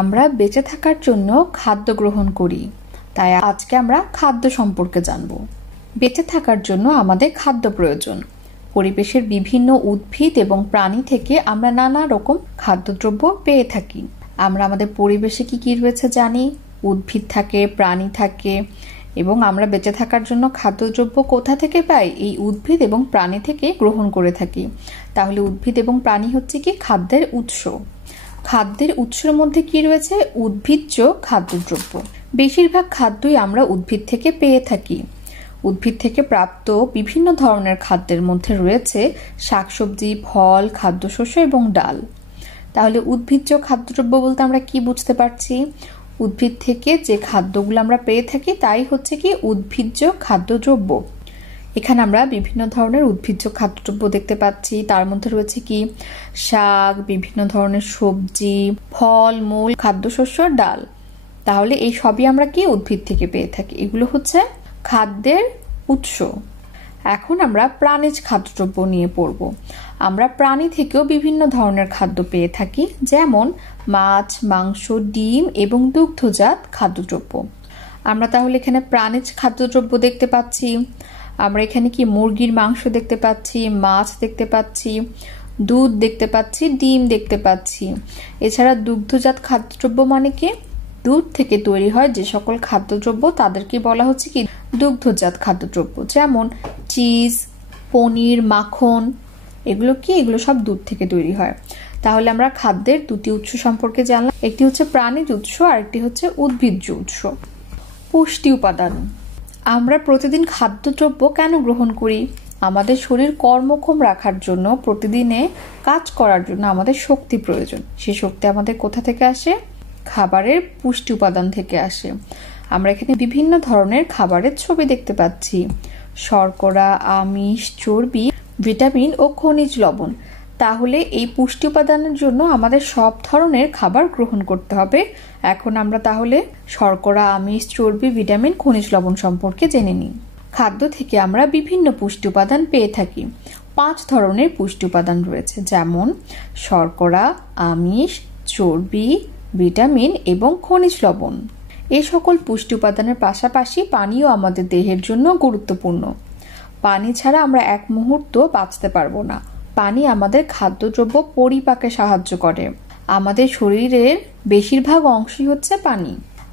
আমরা বেঁচে থাকার জন্য খাদ্য গ্রহণ করি, তাই আজকে আমরা খাদ্য সম্পর্কে জানব। বেঁচে থাকার জন্য আমাদের খাদ্য প্রয়োজন। পরিবেশের বিভিন্ন উদ্ভিদ এবং প্রাণী থেকে আমরা নানা রকম খাদ্যদ্রব্য পেয়ে থাকি। আমরা আমাদের পরিবেশে কি কি রয়েছে জানি। উদ্ভিদ থাকে, প্রাণী থাকে, এবং আমরা বেঁচে থাকার জন্য খাদ্যদ্রব্য কোথা থেকে পাই? এই উদ্ভিদ এবং প্রাণী থেকে গ্রহণ করে থাকি। তাহলে উদ্ভিদ এবং প্রাণী হচ্ছে কি খাদ্যের উৎস। খাদ্যের উৎসের মধ্যে কি রয়েছে? উদ্ভিজ্জ খাদ্যদ্রব্য। বেশিরভাগ খাদ্যই আমরা উদ্ভিদ থেকে পেয়ে থাকি। উদ্ভিদ থেকে প্রাপ্ত বিভিন্ন ধরনের খাদ্যের মধ্যে রয়েছে শাকসবজি, ফল, খাদ্যশস্য এবং ডাল। তাহলে উদ্ভিজ্জ খাদ্যদ্রব্য বলতে আমরা কি বুঝতে পারছি? উদ্ভিদ থেকে যে খাদ্যগুলো আমরা পেয়ে থাকি তাই হচ্ছে কি উদ্ভিজ্জ খাদ্যদ্রব্য। এখানে আমরা বিভিন্ন ধরনের উদ্ভিজ্জ খাদ্যদ্রব্য দেখতে পাচ্ছি। তার মধ্যে রয়েছে কি শাক, বিভিন্ন ধরনের সবজি, ফল, মূল, খাদ্যশস্য, ডাল। তাহলে এই সবই আমরা কি উদ্ভিদ থেকে পেয়ে থাকি। এগুলো হচ্ছে খাদ্যের উৎস। এখন আমরা প্রাণীজ খাদ্যদ্রব্য নিয়ে পড়ব। আমরা প্রাণী থেকেও বিভিন্ন ধরনের খাদ্য পেয়ে থাকি, যেমন মাছ, মাংস, ডিম এবং দুগ্ধজাত খাদ্যদ্রব্য। আমরা তাহলে এখানে প্রাণীজ খাদ্যদ্রব্য দেখতে পাচ্ছি। আমরা এখানে কি মুরগির মাংস দেখতে পাচ্ছি, মাছ দেখতে পাচ্ছি, দুধ দেখতে পাচ্ছি, ডিম দেখতে পাচ্ছি। এছাড়া দুগ্ধজাত খাদ্যদ্রব্য মানে কি? দুধ থেকে তৈরি হয় যে সকল খাদ্যদ্রব্য তাদেরকে বলা হচ্ছে কি দুগ্ধজাত খাদ্যদ্রব্য, যেমন চিজ, পনির, মাখন। এগুলো কি? এগুলো সব দুধ থেকে তৈরি হয়। তাহলে আমরা খাদ্যের দুটি উৎস সম্পর্কে জানলাম। একটি হচ্ছে প্রাণীজ উৎস আর একটি হচ্ছে উদ্ভিজ্জ উৎস। পুষ্টি উপাদান। আমরা প্রতিদিন খাদ্যদ্রব্য কেন গ্রহণ করি? আমাদের শরীর কর্মক্ষম রাখার জন্য, প্রতিদিনে কাজ করার জন্য আমাদের শক্তি প্রয়োজন। সেই শক্তি আমাদের কোথা থেকে আসে? খাবারের পুষ্টি উপাদান থেকে আসে। আমরা এখানে বিভিন্ন ধরনের খাবারের ছবি দেখতে পাচ্ছি। শর্করা, আমিষ, চর্বি, ভিটামিন ও খনিজ লবণ। তাহলে এই পুষ্টি উপাদানের জন্য আমাদের সব ধরনের খাবার গ্রহণ করতে হবে। এখন আমরা তাহলে শর্করা, আমিষ, চর্বি, ভিটামিন, খনিজ লবণ সম্পর্কে জেনে নিই। খাদ্য থেকে আমরা বিভিন্ন পুষ্টি উপাদান পেয়ে থাকি। 5 ধরনের পুষ্টি উপাদান রয়েছে, যেমন শর্করা, আমিষ, চর্বি, ভিটামিন এবং খনিজ লবণ। এই সকল পুষ্টি উপাদানের পাশাপাশি পানিও আমাদের দেহের জন্য গুরুত্বপূর্ণ। পানি ছাড়া আমরা এক মুহূর্ত বাঁচতে পারবো না। পানি আমাদের খাদ্যদ্রব্য পরিপাকে সাহায্য করে। আমাদের শরীরের বেশিরভাগ অংশই হচ্ছে পানি।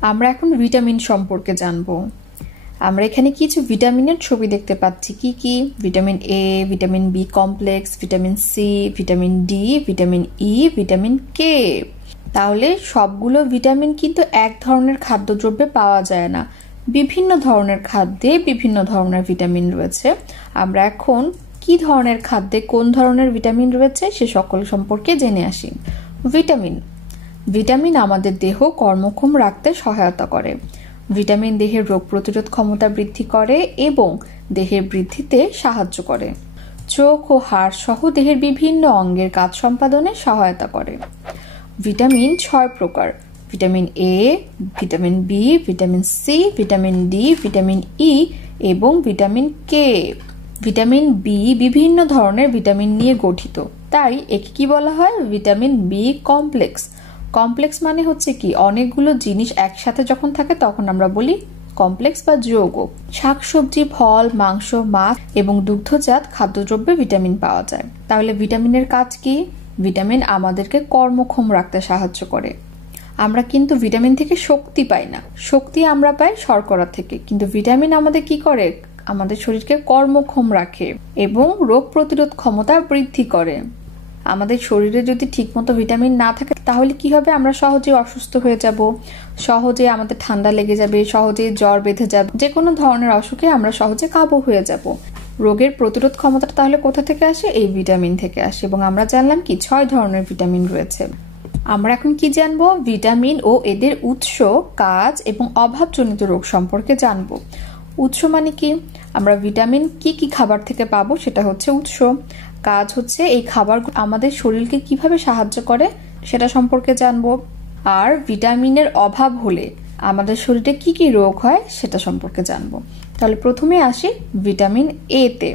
আমরা এখন ভিটামিন সম্পর্কে জানবো। আমরা এখানে কিছু ভিটামিনের ছবি দেখতে পাচ্ছি। কি কি? Vitamin A, vitamin B complex, vitamin C, vitamin D, vitamin E, vitamin K. তাহলে সবগুলো ভিটামিন কিন্তু এক ধরনের খাদ্যদ্রব্যে পাওয়া যায় না। বিভিন্ন ধরনের খাদ্যে বিভিন্ন ধরনের ভিটামিন রয়েছে। আমরা এখন কি ধরনের খাদ্যে কোন ধরনের ভিটামিন রয়েছে সে সকল সম্পর্কে জেনে আসি। ভিটামিন। ভিটামিন আমাদের দেহ কর্মক্ষম রাখতে সহায়তা করে। ভিটামিন দেহের রোগ প্রতিরোধ ক্ষমতা বৃদ্ধি করে এবং দেহের বৃদ্ধিতে সাহায্য করে। চোখ ও হাড় সহ দেহের বিভিন্ন অঙ্গের কাজ সম্পাদনে সহায়তা করে। ভিটামিন 6 প্রকার। Vitamin A, vitamin B, vitamin C, vitamin D, vitamin E এবং ভিটামিন কে। ভিটামিন বি বিভিন্ন ধরনের ভিটামিন নিয়ে গঠিত, তাই একে কি বলা হয়? Vitamin B complex. কমপ্লেক্স মানে হচ্ছে কি অনেকগুলো জিনিস একসাথে যখন থাকে তখন আমরা বলি কমপ্লেক্স বা যৌগ। শাকসবজি, ফল, মাংস, মাছ এবং দুগ্ধজাত খাদ্যদ্রব্যে ভিটামিন পাওয়া যায়। তাহলে ভিটামিনের কাজ কি? ভিটামিন আমাদেরকে কর্মক্ষম রাখতে সাহায্য করে। আমরা কিন্তু ভিটামিন থেকে শক্তি পাই না। শক্তি আমরা পাই শর্করা থেকে, কিন্তু ভিটামিন আমাদের কি করে? আমাদের শরীরকে কর্মক্ষম রাখে এবং রোগ প্রতিরোধ ক্ষমতা বৃদ্ধি করে। আমাদের শরীরে যদি ঠিকমতো ভিটামিন না থাকে তাহলে কি হবে? আমরা সহজে অসুস্থ হয়ে যাব, সহজে আমাদের ঠান্ডা লেগে যাবে, সহজে জ্বর বেঁধে যাবে, যে কোনো ধরনের অসুখে আমরা সহজে কাবু হয়ে যাব। রোগের প্রতিরোধ ক্ষমতাটা তাহলে কোথা থেকে আসে? এই ভিটামিন থেকে আসে। এবং আমরা জানলাম কি 6 ধরনের ভিটামিন রয়েছে। আমরা এখন কি জানবো? ভিটামিন ও এদের উৎস, কাজ এবং অভাবজনিত রোগ সম্পর্কে জানবো। উৎস মানে কি? আমরা ভিটামিন কি কি খাবার থেকে পাবো সেটা হচ্ছে উৎস। কাজ হচ্ছে এই খাবার আমাদের শরীরকে কিভাবে সাহায্য করে সেটা সম্পর্কে জানবো। আর ভিটামিনের অভাব হলে আমাদের শরীরে কি কি রোগ হয় সেটা সম্পর্কে জানবো। তাহলে প্রথমে আসি ভিটামিন এ তে।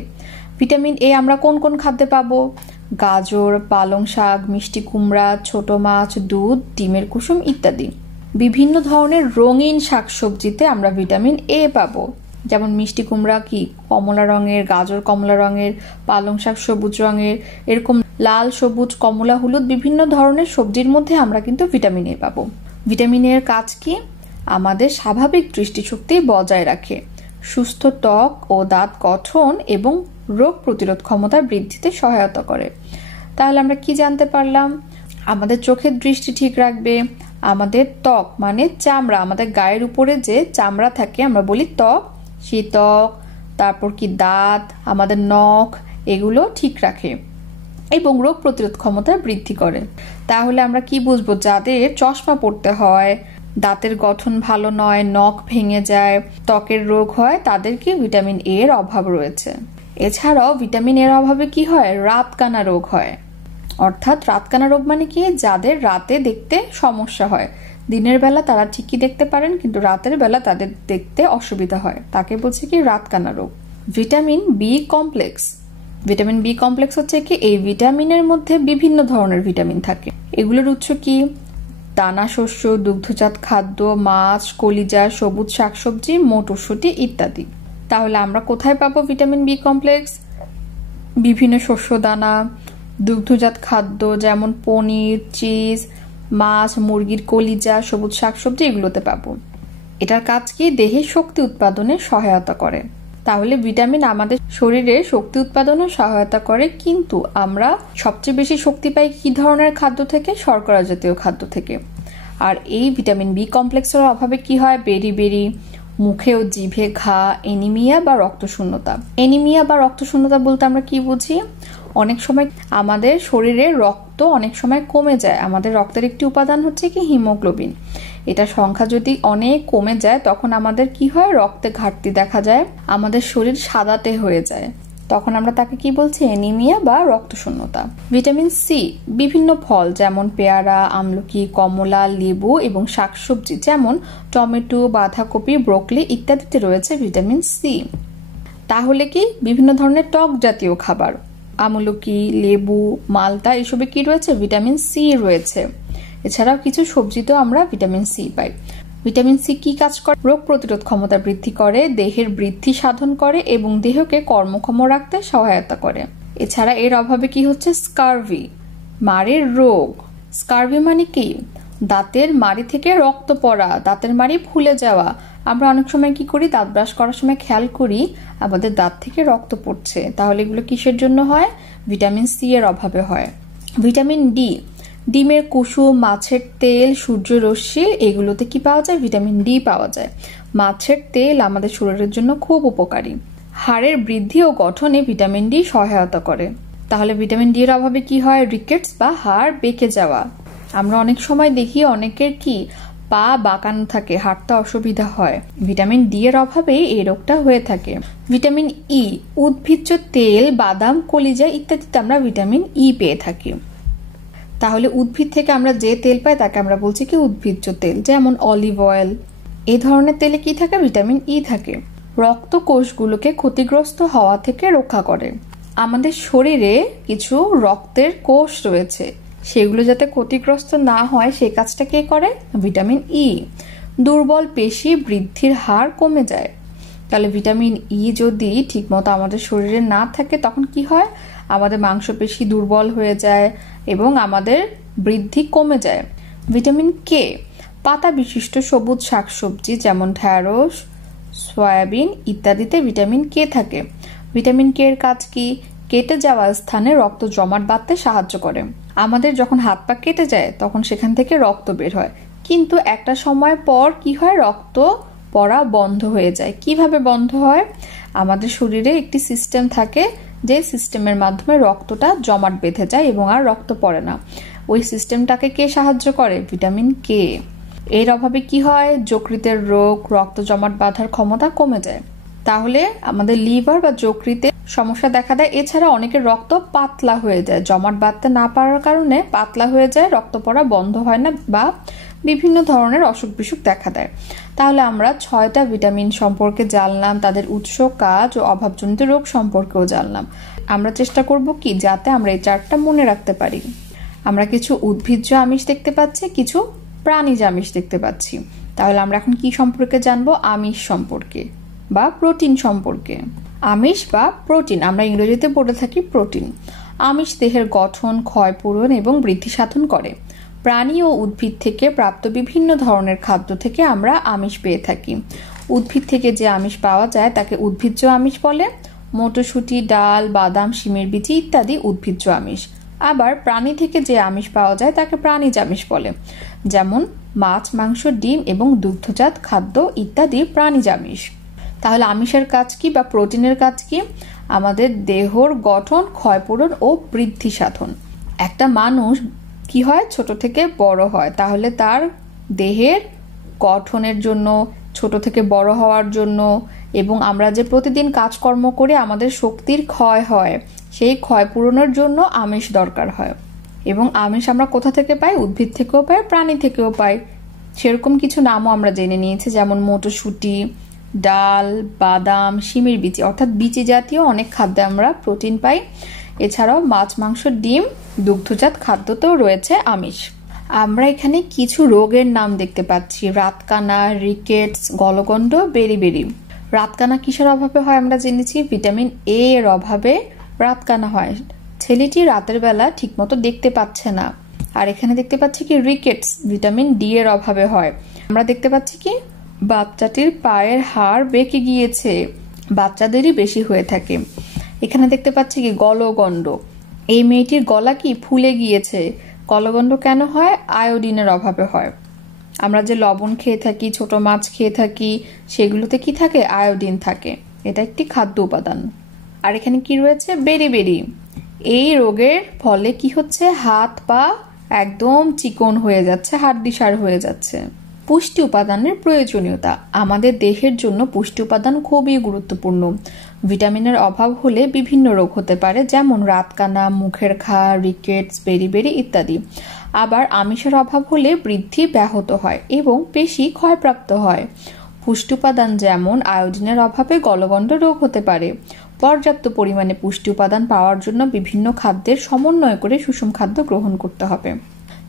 ভিটামিন এ আমরা কোন কোন খাদ্যে পাবো? গাজর, পালং শাক, মিষ্টি কুমড়া, ছোট মাছ, দুধ, ডিমের কুসুম ইত্যাদি। বিভিন্ন ধরনের রঙিন শাকসবজিতে আমরা ভিটামিন এ পাবো, যেমন মিষ্টি কুমড়া কি কমলা রঙের, গাজর কমলা রঙের, পালং শাক সবুজ রঙের, এরকম লাল, সবুজ, কমলা, হলুদ বিভিন্ন ধরনের সবজির মধ্যে আমরা কিন্তু ভিটামিন এ পাবো। ভিটামিন এর কাজ কি? আমাদের স্বাভাবিক দৃষ্টিশক্তি বজায় রাখে, সুস্থ ত্বক ও দাঁত গঠন এবং রোগ প্রতিরোধ ক্ষমতা বৃদ্ধিতে সহায়তা করে। তাহলে আমরা কি জানতে পারলাম? আমাদের চোখের দৃষ্টি ঠিক রাখবে, আমাদের ত্বক মানে চামড়া, আমাদের গায়ের উপরে যে চামড়া থাকে আমরা বলি ত্বক, সেই ত্বক, তারপর কি দাঁত, আমাদের নখ, এগুলো ঠিক রাখে এবং রোগ প্রতিরোধ ক্ষমতা বৃদ্ধি করে। তাহলে আমরা কি বুঝবো? যাদের চশমা পড়তে হয়, দাঁতের গঠন ভালো নয়, নখ ভেঙে যায়, ত্বকের রোগ হয়, তাদের কি ভিটামিন এ এর অভাব রয়েছে। এছাড়াও ভিটামিন এর অভাবে কি হয়? রাতকানা রোগ হয়। অর্থাৎ রাতকানা রোগ মানে কি? যাদের রাতে দেখতে সমস্যা হয়, দিনের বেলা তারা ঠিকই দেখতে পারেন কিন্তু রাতের বেলা তাদের দেখতে অসুবিধা হয়, তাকে বলছে কি রাতকানা রোগ। Vitamin B complex. Vitamin B complex হচ্ছে কি এই ভিটামিনের মধ্যে বিভিন্ন ধরনের ভিটামিন থাকে। এগুলোর উৎস কি? দানা শস্য, দুগ্ধজাত খাদ্য, মাছ, কলিজা, সবুজ শাকসবজি, মটরশুঁটি ইত্যাদি। তাহলে আমরা কোথায় পাবো ভিটামিন বি কমপ্লেক্স? বিভিন্ন শস্য দানা, দুগ্ধজাত খাদ্য যেমন পনির, চিজ, মাছ, মুরগির কলিজা, সবুজ শাকসবজি এগুলোতে পাবো। এটার কাজ কি? দেহে শক্তি উৎপাদনে সহায়তা করে। তাহলে ভিটামিন আমাদের শরীরে শক্তি উৎপাদনে সহায়তা করে, কিন্তু আমরা সবচেয়ে বেশি শক্তি পাই কি ধরনের খাদ্য থেকে? শর্করা জাতীয় খাদ্য থেকে। আর এই ভিটামিন বি কমপ্লেক্সের অভাবে কি হয়? বেরি, মুখে ও জিভে ঘা, এনিমিয়া বা রক্তশূন্যতা। এনিমিয়া বা রক্তশূন্যতা বলতে আমরা কি বুঝি? অনেক সময় আমাদের শরীরে রক্ত অনেক সময় কমে যায়। আমাদের রক্তের একটি উপাদান হচ্ছে কি হিমোগ্লোবিন। এটা সংখ্যা যদি অনেক কমে যায় তখন আমাদের কি হয়? রক্তে ঘাটতি দেখা যায়, আমাদের শরীর সাদাটে হয়ে যায়, তখন আমরা তাকে কি বলছি? এনিমিয়া বা রক্তশূন্যতা। ভিটামিন সি বিভিন্ন ফল যেমন পেয়ারা, আমলকি, কমলা, লেবু এবং শাকসবজি যেমন টমেটো, বাঁধাকপি, ব্রোকলি ইত্যাদিতে রয়েছে ভিটামিন সি। তাহলে কি বিভিন্ন ধরনের টক জাতীয় খাবার, আমলকি, লেবু, মালটা এসবে কি রয়েছে? ভিটামিন সি রয়েছে। এছাড়াও কিছু সবজিতেও আমরা ভিটামিন সি পাই। ভিটামিন সি কি কাজ করে? রোগ প্রতিরোধ ক্ষমতা বৃদ্ধি করে, দেহের বৃদ্ধি সাধন করে এবং দেহকে কর্মক্ষম রাখতে সহায়তা করে। এছাড়া এর অভাবে কি হচ্ছে? স্কারভি, মাড়ির রোগ। স্কারভি মানে কি? দাঁতের মাড়ি থেকে রক্ত পড়া, দাঁতের মাড়ি ফুলে যাওয়া। আমরা অনেক সময় কি করি? দাঁত ব্রাশ করার সময় খেয়াল করি আমাদের দাঁত থেকে রক্ত পড়ছে, তাহলে এগুলো কিসের জন্য হয়? ভিটামিন সি এর অভাবে হয়। ভিটামিন ডি, ডিমের কুসুম, মাছের তেল, সূর্যরশ্মি এগুলোতে কি পাওয়া যায়? ভিটামিন ডি পাওয়া যায়। মাছের তেল আমাদের শরীরের জন্য খুব উপকারী। হাড়ের বৃদ্ধি ও গঠনে ভিটামিন ডি সহায়তা করে। তাহলে ভিটামিন ডি এর অভাবে কি হয়? রিকেটস বা হাড় বেঁকে যাওয়া। আমরা অনেক সময় দেখি অনেকের কি পা বাঁকানো থাকে, হাঁটতে অসুবিধা হয়, ভিটামিন ডি এর অভাবে এই রোগটা হয়ে থাকে। ভিটামিন ই, উদ্ভিজ্জ তেল, বাদাম, কলিজা ইত্যাদিতে আমরা ভিটামিন ই পেয়ে থাকি। তাহলে উদ্ভিদ থেকে আমরা যে তেল পাই তাকে আমরা বলছি কি উদ্ভিজ্জ তেল, যেমন অলিভ অয়েল। এই ধরনের তেলে কি থাকে? ভিটামিন ই থাকে। রক্ত কোষগুলোকে ক্ষতিগ্রস্ত হওয়া থেকে রক্ষা করে। আমাদের শরীরে কিছু রক্তের কোষ রয়েছে, সেগুলো যাতে ক্ষতিগ্রস্ত না হয় সেই কাজটা কে করে? Vitamin E. দুর্বল পেশি বৃদ্ধির হার কমে যায়। তাহলে ভিটামিন ই যদি ঠিকমতো আমাদের শরীরে না থাকে তখন কি হয়? আমাদের মাংসপেশি দুর্বল হয়ে যায় এবং আমাদের বৃদ্ধি কমে যায়। ভিটামিন কে, পাতা বিশিষ্ট সবুজ শাকসবজি যেমন ঢ্যাঁড়স, সয়াবিন ইত্যাদিতে ভিটামিন কে থাকে। ভিটামিন কে এর কাজ কি? কেটে যাওয়া স্থানে রক্ত জমাট বাঁধতে সাহায্য করে। আমাদের যখন হাত পা কেটে যায় তখন সেখান থেকে রক্ত বের হয়, কিন্তু একটা সময় পর কি হয়? রক্ত পড়া বন্ধ হয়ে যায়। কিভাবে বন্ধ হয়? আমাদের শরীরে একটি সিস্টেম থাকে যে সিস্টেমের মাধ্যমে রক্তটা জমাট বেঁধে যায় এবং আর রক্ত পড়ে না। ওই সিস্টেমটাকে কে সাহায্য করে? Vitamin K. এর অভাবে কি হয়? যকৃতের রোগ, রক্ত জমাট বাঁধার ক্ষমতা কমে যায়। তাহলে আমাদের লিভার বা যকৃতে সমস্যা দেখা দেয়। এছাড়া অনেকের রক্ত পাতলা হয়ে যায়, জমাট বাঁধতে না পারার কারণে পাতলা হয়ে যায়, রক্ত পড়া বন্ধ হয় না বা বিভিন্ন ধরনের অসুখ বিসুখ দেখা দেয়। তাহলে আমরা 6টা ভিটামিন সম্পর্কে জানলাম, তাদের উৎস, কাজ ও অভাবজনিত রোগ সম্পর্কেও জানলাম। আমরা চেষ্টা করব কি যাতে আমরা এই চার্টটা মনে রাখতে পারি। আমরা কিছু উদ্ভিজ্জ আমিষ দেখতে পাচ্ছি, কিছু প্রাণীজ আমিষ দেখতে পাচ্ছি। তাহলে আমরা এখন কি সম্পর্কে জানবো? আমিষ সম্পর্কে বা প্রোটিন সম্পর্কে। আমিষ বা প্রোটিন, আমরা ইংরেজিতে পড়ে থাকি প্রোটিন। আমিষ দেহের গঠন, ক্ষয়পূরণ এবং বৃদ্ধি সাধন করে। প্রাণী ও উদ্ভিদ থেকে প্রাপ্ত বিভিন্ন ধরনের খাদ্য থেকে আমরা আমিষ পেয়ে থাকি। উদ্ভিদ থেকে যে আমিষ পাওয়া যায় তাকে উদ্ভিজ্জ আমিষ বলে। মটরশুঁটি, ডাল, বাদাম, শিমের বিচি ইত্যাদি উদ্ভিজ্জ আমিষ। আবার প্রাণী থেকে যে আমিষ পাওয়া যায় তাকে প্রাণীজ আমিষ বলে, যেমন মাছ, মাংস, ডিম এবং দুগ্ধজাত খাদ্য ইত্যাদি প্রাণীজ আমিষ। তাহলে আমিষের কাজ কি বা প্রোটিনের কাজ কি? আমাদের দেহর গঠন, ক্ষয়পূরণ ও বৃদ্ধি সাধন। একটা মানুষ কি হয়? ছোট থেকে বড় হয়। তাহলে তার দেহের গঠনের জন্য, ছোট থেকে বড় হওয়ার জন্য এবং আমরা যে প্রতিদিন কাজকর্ম করে আমাদের শক্তির ক্ষয় হয়, সেই ক্ষয় পূরণের জন্য আমিষ দরকার হয়। এবং আমিষ আমরা কোথা থেকে পাই? উদ্ভিদ থেকেও পাই, প্রাণী থেকেও পাই। সেরকম কিছু নামও আমরা জেনে নিয়েছি, যেমন মটরশুঁটি, ডাল, বাদাম, শিমের বিচি, অর্থাৎ বিচি জাতীয় অনেক খাদ্যে আমরা প্রোটিন পাই। এছাড়াও মাছ, মাংস, ডিম, দুগ্ধজাত খাদ্যতেও রয়েছে আমিষ। আমরা এখানে কিছু রোগের নাম দেখতে পাচ্ছি: রাতকানা, রিকেটস, গলগণ্ড, বেরিবেরি। রাতকানা কিসের অভাবে হয় আমরা জেনেছি? ভিটামিন এ এর অভাবে রাতকানা হয়। ছেলেটি রাতের বেলা ঠিকমতো দেখতে পাচ্ছে না। আর এখানে দেখতে পাচ্ছি কি রিকেটস, ভিটামিন ডি এর অভাবে হয়। আমরা দেখতে পাচ্ছি কি বাচ্চাটির পায়ের হাড় বেঁকে গিয়েছে, বাচ্চাদেরই বেশি হয়ে থাকে। এখানে দেখতে পাচ্ছি কি গলগণ্ড, এই মেয়েটির গলা কি ফুলে গিয়েছে। গলগণ্ড কেন হয়? আয়োডিনের অভাবে হয়। আমরা যে লবণ খেয়ে থাকি, ছোট মাছ খেয়ে থাকি, সেগুলোতে কি থাকে? আয়োডিন থাকে। এটা একটি খাদ্য উপাদান। আর এখানে কি রয়েছে? বেরিবেরি। এই রোগের ফলে কি হচ্ছে? হাত পা একদম চিকন হয়ে যাচ্ছে, হাড্ডিসার হয়ে যাচ্ছে। পুষ্টি উপাদানের প্রয়োজনীয়তা। আমাদের দেহের জন্য পুষ্টি উপাদান খুবই গুরুত্বপূর্ণ। ভিটামিনের অভাব হলে বিভিন্ন রোগ হতে পারে, যেমন রাতকানা, মুখের ঘা, রিকেটস, বেরিবেরি ইত্যাদি। আবার আমিষের অভাব হলে বৃদ্ধি ব্যাহত হয় এবং পেশি ক্ষয়প্রাপ্ত হয়। পুষ্টি উপাদান যেমন আয়োডিনের অভাবে গলগণ্ড রোগ হতে পারে। পর্যাপ্ত পরিমাণে পুষ্টি উপাদান পাওয়ার জন্য বিভিন্ন খাদ্যের সমন্বয় করে সুষম খাদ্য গ্রহণ করতে হবে।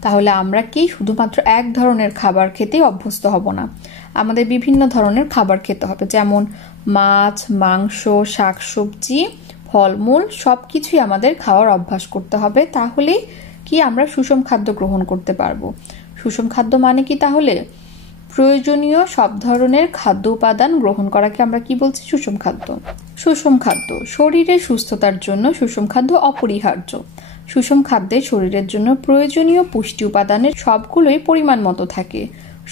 তাহলে আমরা কি শুধুমাত্র এক ধরনের খাবার খেতেই অভ্যস্ত হব না, আমাদের বিভিন্ন ধরনের খাবার খেতে হবে, যেমন মাছ, মাংস, শাকসবজি, ফলমূল সবকিছুই আমাদের খাওয়ার অভ্যাস করতে হবে। তাহলে কি আমরা সুষম খাদ্য গ্রহণ করতে পারবো। সুষম খাদ্য মানে কি? তাহলে প্রয়োজনীয় সব ধরনের খাদ্য উপাদান গ্রহণ করাকে আমরা কি বলছি? সুষম খাদ্য। সুষম খাদ্য শরীরের সুস্থতার জন্য সুষম খাদ্য অপরিহার্য। সুষম খাদ্যে শরীরের জন্য প্রয়োজনীয় পুষ্টি উপাদানের সবগুলোই পরিমাণ মতো থাকে।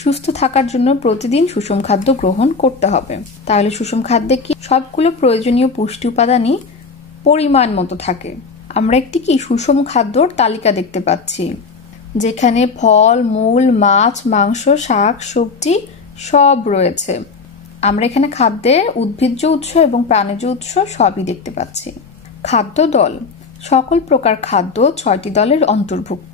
সুস্থ থাকার জন্য প্রতিদিন সুষম খাদ্য গ্রহণ করতে হবে। তাহলে সুষম খাদ্যে কি সবগুলো প্রয়োজনীয় পুষ্টি উপাদানই পরিমাণ মতো থাকে। আমরা একটি কি সুষম খাদ্যর তালিকা দেখতে পাচ্ছি, যেখানে ফল, মূল, মাছ, মাংস, শাক, সবজি সব রয়েছে। আমরা এখানে খাদ্যে উদ্ভিজ্জ উৎস এবং প্রাণীজ উৎস সবই দেখতে পাচ্ছি। খাদ্য দল। সকল প্রকার খাদ্য 6টি দলের অন্তর্ভুক্ত।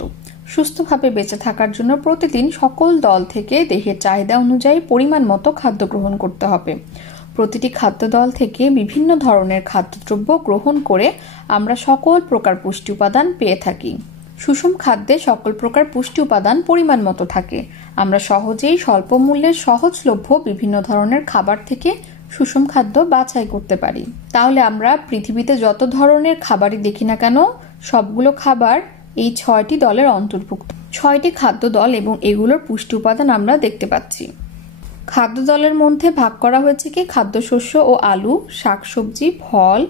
সুস্থভাবে বেঁচে থাকার জন্য প্রতিদিন সকল দল থেকে দেহের চাহিদা অনুযায়ী পরিমাণ মতো খাদ্য গ্রহণ করতে হবে। প্রতিটি খাদ্য দল থেকে বিভিন্ন ধরনের খাদ্যদ্রব্য গ্রহণ করে আমরা সকল প্রকার পুষ্টি উপাদান পেয়ে থাকি। সুষম খাদ্যে সকল প্রকার পুষ্টি উপাদান পরিমাণ মতো থাকে। আমরা সহজেই স্বল্প মূল্যের সহজলভ্য বিভিন্ন ধরনের খাবার থেকে সুষম খাদ্য বাছাই করতে পারি। তাহলে আমরা পৃথিবীতে যত ধরনের খাবারই দেখি না কেন, সবগুলো খাবার এই 6টি দলের অন্তর্ভুক্ত। 6টি খাদ্য দল এবং এগুলোর পুষ্টি উপাদান আমরা দেখতে পাচ্ছি। খাদ্য দলের মধ্যে ভাগ করা হয়েছে কি খাদ্যশস্য ও আলু, শাকসবজি, ফল,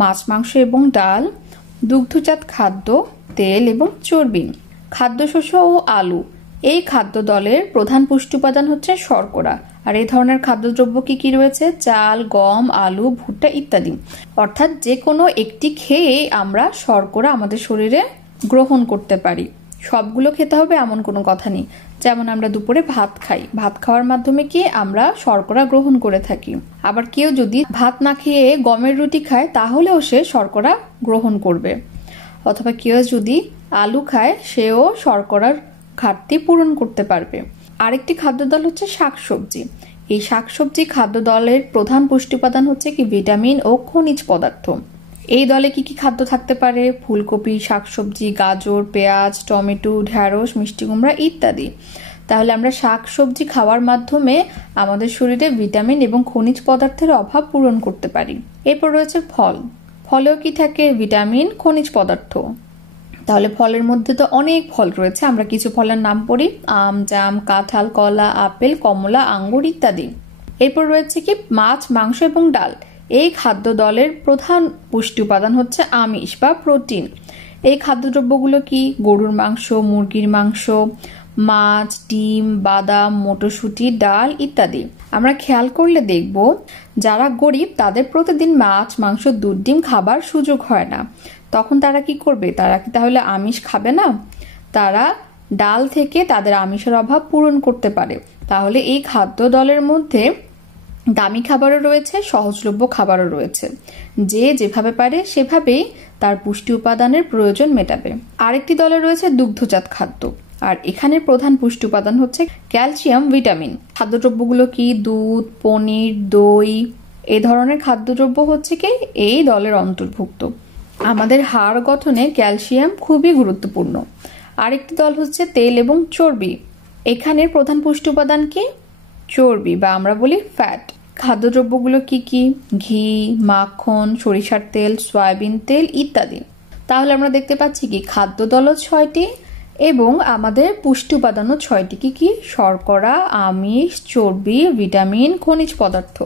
মাছ, মাংস এবং ডাল, দুগ্ধজাত খাদ্য, তেল এবং চর্বি। খাদ্যশস্য ও আলু এই খাদ্য দলের প্রধান পুষ্টি উপাদান হচ্ছে শর্করা। আর এই ধরনের খাদ্যদ্রব্য কি কি রয়েছে? চাল, গম, আলু, ভুট্টা ইত্যাদি। অর্থাৎ যে কোনো একটি খেয়ে আমরা শর্করা আমাদের শরীরে গ্রহণ করতে পারি। সবগুলো খেতে হবে এমন কোনো কথা নেই। যেমন আমরা দুপুরে ভাত খাই, ভাত খাওয়ার মাধ্যমে কি আমরা শর্করা গ্রহণ করে থাকি। আবার কেউ যদি ভাত না খেয়ে গমের রুটি খায় তাহলেও সে শর্করা গ্রহণ করবে। অথবা কেউ যদি আলু খায় সেও শর্করার ঘাটতি পূরণ করতে পারবে। আরেকটি খাদ্য দল হচ্ছে শাকসবজি। এই শাকসবজি খাদ্য দলের প্রধান পুষ্টি উপাদান হচ্ছে কি ভিটামিন ও খনিজ পদার্থ। এই দলে কি কি খাদ্য থাকতে পারে? ফুলকপি, শাকসবজি, গাজর, পেঁয়াজ, টমেটো, ঢ্যাঁড়স, মিষ্টি কুমড়া ইত্যাদি। তাহলে আমরা শাকসবজি খাওয়ার মাধ্যমে আমাদের শরীরে ভিটামিন এবং খনিজ পদার্থের অভাব পূরণ করতে পারি। এরপর রয়েছে ফল। ফলেও কি থাকে? ভিটামিন, খনিজ পদার্থ। তাহলে ফলের মধ্যে তো অনেক ফল রয়েছে, আমরা কিছু ফলের নাম পড়ি: আম, জাম, কাঁঠাল, কলা, আপেল, কমলা, আঙ্গুর ইত্যাদি। এরপর রয়েছে কি? মাছ, মাংস এবং ডাল। এই খাদ্য দলের প্রধান পুষ্টি উপাদান হচ্ছে আমিষ বা প্রোটিন। এই খাদ্যদ্রব্যগুলো কি? গরুর মাংস, মুরগির মাংস, মাছ, ডিম, বাদাম, মটরশুঁটি, ডাল ইত্যাদি। আমরা খেয়াল করলে দেখব যারা গরিব তাদের প্রতিদিন মাছ, মাংস, দুধ, ডিম খাবার সুযোগ হয় না। তখন তারা কি করবে? তারা কি তাহলে আমিষ খাবে না? তারা ডাল থেকে তাদের আমিষের অভাব পূরণ করতে পারে। তাহলে এই খাদ্য দলের মধ্যে দামি খাবারও রয়েছে, সহজলভ্য খাবারও রয়েছে। যে যেভাবে পারে সেভাবেই তার পুষ্টি উপাদানের প্রয়োজন মেটাবে। আরেকটি দলে রয়েছে দুগ্ধজাত খাদ্য, আর এখানে প্রধান পুষ্টি উপাদান হচ্ছে ক্যালসিয়াম, ভিটামিন। খাদ্যদ্রব্যগুলো কি? দুধ, পনির, দই, এই ধরনের খাদ্যদ্রব্য হচ্ছে কি এই দলের অন্তর্ভুক্ত। আমাদের হাড় গঠনে ক্যালসিয়াম খুবই গুরুত্বপূর্ণ। আরেকটি দল হচ্ছে তেল এবং চর্বি। এখানের প্রধান পুষ্টি উপাদান কি? চর্বি বা আমরা বলি ফ্যাট। খাদ্যদ্রব্যগুলো কি কি? ঘি, মাখন, সরিষার তেল, সয়াবিন তেল ইত্যাদি। তাহলে আমরা দেখতে পাচ্ছি কি খাদ্য দলও 6টি এবং আমাদের পুষ্টি উপাদানও 6টি। কি কি? শর্করা, আমিষ, চর্বি, ভিটামিন, খনিজ পদার্থ।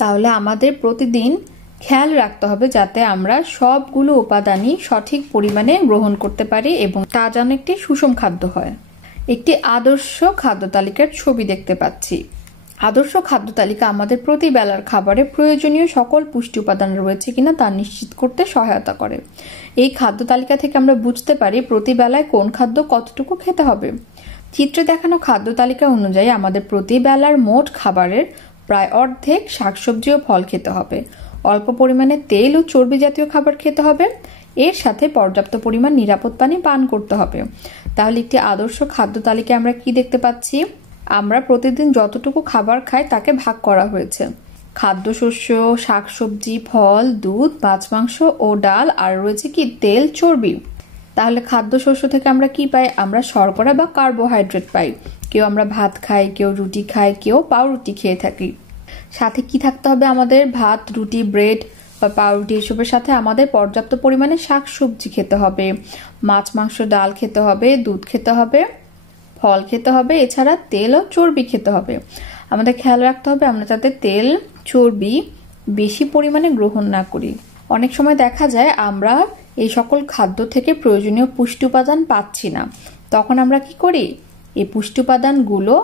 তাহলে আমাদের প্রতিদিন খেয়াল রাখতে হবে যাতে আমরা সবগুলো উপাদানই সঠিক পরিমাণে গ্রহণ করতে পারি এবং তা যেন একটি সুষম খাদ্য হয়। একটি আদর্শ খাদ্য তালিকার ছবি দেখতে পাচ্ছি। আদর্শ খাদ্য তালিকা আমাদের প্রতি বেলার খাবারে প্রয়োজনীয় সকল পুষ্টি উপাদান রয়েছে কিনা তা নিশ্চিত করতে সহায়তা করে। এই খাদ্য তালিকা থেকে আমরা বুঝতে পারি প্রতি বেলায় কোন খাদ্য কতটুকু খেতে হবে। চিত্রে দেখানো খাদ্য তালিকা অনুযায়ী আমাদের প্রতি বেলার মোট খাবারের প্রায় অর্ধেক শাকসবজি ও ফল খেতে হবে। অল্প পরিমাণে তেল ও চর্বি জাতীয় খাবার খেতে হবে। এর সাথে পর্যাপ্ত পরিমাণ নিরাপদ পানি পান করতে হবে। তাহলে একটি আদর্শ খাদ্য তালিকায় আমরা কি দেখতে পাচ্ছি? আমরা প্রতিদিন যতটুকু খাবার খাই তাকে ভাগ করা হয়েছে। খাদ্যশস্য, শাকসবজি, ফল, দুধ, মাছ, মাংস ও ডাল, আর রয়েছে কি তেল, চর্বি। তাহলে খাদ্যশস্য থেকে আমরা কি পাই? আমরা শর্করা বা কার্বোহাইড্রেট পাই। কেউ আমরা ভাত খাই, কেউ রুটি খাই, কেউ পাউরুটি খেয়ে থাকি। সাথে কি থাকতে হবে আমাদের? ভাত, রুটি, ব্রেড বা পাউরুটি এসবের সাথে আমাদের পর্যাপ্ত পরিমাণে শাকসবজি খেতে হবে, মাছ, মাংস, ডাল খেতে হবে, দুধ খেতে হবে, ফল খেতে হবে, এছাড়া তেল ও চর্বি খেতে হবে। আমাদের খেয়াল রাখতে হবে আমরা যাতে তেল, চর্বি বেশি পরিমাণে গ্রহণ না করি। অনেক সময় দেখা যায় আমরা এই সকল খাদ্য থেকে প্রয়োজনীয় পুষ্টি উপাদান পাচ্ছি না। তখন আমরা কি করি? এই পুষ্টি উপাদানগুলো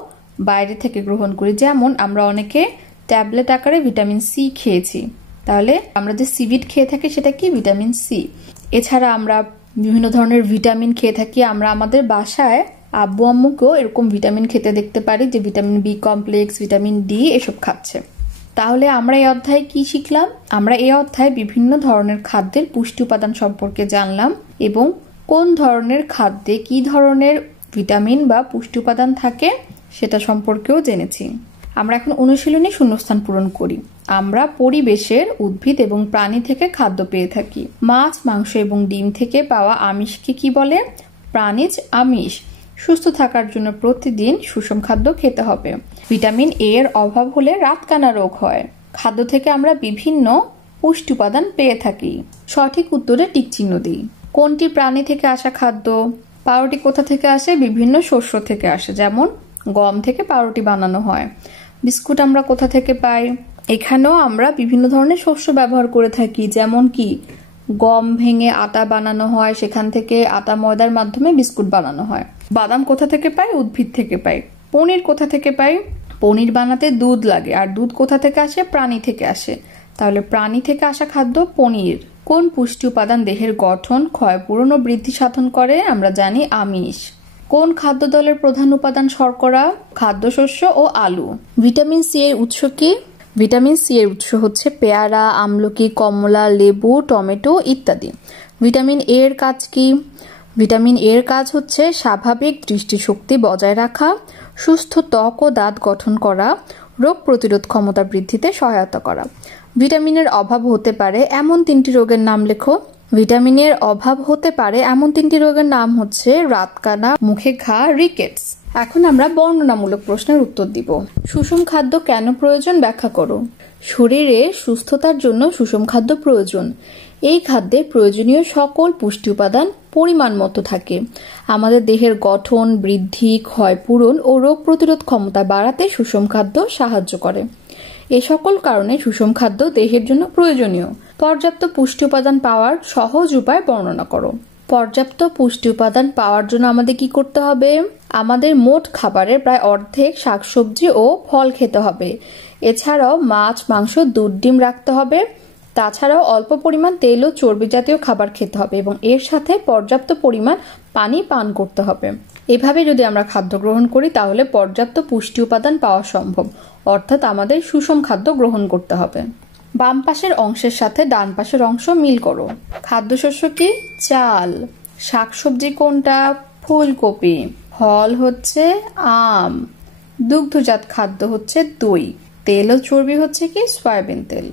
বাইরে থেকে গ্রহণ করি। যেমন আমরা অনেকে ট্যাবলেট আকারে ভিটামিন সি খেয়েছি। তাহলে আমরা যে সিভিট খেয়ে থাকি সেটা কি? Vitamin C. এছাড়া আমরা বিভিন্ন ধরনের ভিটামিন খেয়ে থাকি। আমরা আমাদের বাসায় আব্বু আম্মুকেও এরকম ভিটামিন খেতে দেখতে পারি যে vitamin B complex, vitamin D এসব খাচ্ছে। তাহলে আমরা এই অধ্যায়ে কি শিখলাম? আমরা এই অধ্যায়ে বিভিন্ন ধরনের খাদ্যের পুষ্টি উপাদান সম্পর্কে জানলাম এবং কোন ধরনের খাদ্যে কি ধরনের ভিটামিন বা পুষ্টি উপাদান থাকে সেটা সম্পর্কেও জেনেছি। আমরা এখন অনুশীলনী শূন্যস্থান পূরণ করি। আমরা পরিবেশের উদ্ভিদ এবং প্রাণী থেকে খাদ্য পেয়ে থাকি। মাছ, মাংস এবং ডিম থেকে পাওয়া আমিষকে কি বলে? প্রাণীজ আমিষ। সুস্থ থাকার জন্য প্রতিদিন সুষম খাদ্য খেতে হবে। ভিটামিন এ এর অভাব হলে রাতকানা রোগ হয়। খাদ্য থেকে আমরা বিভিন্ন পুষ্টি উপাদান পেয়ে থাকি। সঠিক উত্তরে টিক চিহ্ন দিই। কোনটি প্রাণী থেকে আসা খাদ্য? পাউরুটি কোথা থেকে আসে? বিভিন্ন শস্য থেকে আসে, যেমন গম থেকে পাউরুটি বানানো হয়। বিস্কুট আমরা কোথা থেকে পাই? এখানেও আমরা বিভিন্ন ধরনের শস্য ব্যবহার করে থাকি, যেমন কি গম ভেঙে আটা বানানো হয়, সেখান থেকে আটা ময়দার মাধ্যমে বিস্কুট বানানো হয়। বাদাম কোথা থেকে পাই? উদ্ভিদ থেকে পাই। পনির কোথা থেকে পাই? পনির বানাতে দুধ লাগে, আর দুধ কোথা থেকে আসে? প্রাণী থেকে আসে। তাহলে প্রাণী থেকে আসা খাদ্য পনির। কোন পুষ্টি উপাদান দেহের গঠন, ক্ষয়পূরণ ও বৃদ্ধি সাধন করে? আমরা জানি আমিষ। কোন খাদ্য দলের প্রধান উপাদান শর্করা? খাদ্যশস্য ও আলু। ভিটামিন সি এর উৎস কি? ভিটামিন সি এর উৎস হচ্ছে পেয়ারা, আমলকি, কমলা, লেবু, টমেটো ইত্যাদি। ভিটামিন এ এর কাজ কি? ভিটামিন এর কাজ হচ্ছে স্বাভাবিক দৃষ্টিশক্তি বজায় রাখা, সুস্থ ত্বক ও দাঁত গঠন করা, রোগ প্রতিরোধ ক্ষমতা বৃদ্ধিতে সহায়তা করা। ভিটামিনের অভাব হতে পারে এমন 3টি রোগের নাম লেখো। ভিটামিনের অভাব হতে পারে এমন 3টি রোগের নাম হচ্ছে রাতকানা, মুখে ঘা, রিকেটস। এখন আমরা বর্ণনামূলক প্রশ্নের উত্তর দিব। সুষম খাদ্য কেন প্রয়োজন ব্যাখ্যা করো। শরীরে সুস্থতার জন্য সুষম খাদ্য প্রয়োজন। এই খাদ্যে প্রয়োজনীয় সকল পুষ্টি উপাদান পরিমাণ মতো থাকে। আমাদের দেহের গঠন, বৃদ্ধি, ক্ষয়পূরণ ও রোগ প্রতিরোধ ক্ষমতা বাড়াতে সুষম খাদ্য সাহায্য করে। এ সকল কারণে সুষম খাদ্য দেহের জন্য প্রয়োজনীয়। পর্যাপ্ত পুষ্টি উপাদান পাওয়ার সহজ উপায় বর্ণনা করো। পর্যাপ্ত পুষ্টি উপাদান পাওয়ার জন্য আমাদের কি করতে হবে? আমাদের মোট খাবারের প্রায় অর্ধেক শাকসবজি ও ফল খেতে হবে। এছাড়াও মাছ, মাংস, দুধ, ডিম রাখতে হবে। তাছাড়াও অল্প পরিমাণ তেল ও চর্বি জাতীয় খাবার খেতে হবে এবং এর সাথে পর্যাপ্ত পরিমাণ পানি পান করতে হবে। এভাবে যদি আমরা খাদ্য গ্রহণ করি তাহলে পর্যাপ্ত পুষ্টি উপাদান পাওয়া সম্ভব, অর্থাৎ আমাদের সুষম খাদ্য গ্রহণ করতে হবে। বাম পাশের অংশের সাথে ডান পাশের অংশ মিল করো। খাদ্যশস্য কি? চাল। শাকসবজি কোনটা? ফুলকপি। ফল হচ্ছে আম। দুগ্ধজাত খাদ্য হচ্ছে দই। তেল ও চর্বি হচ্ছে কি? সয়াবিন তেল।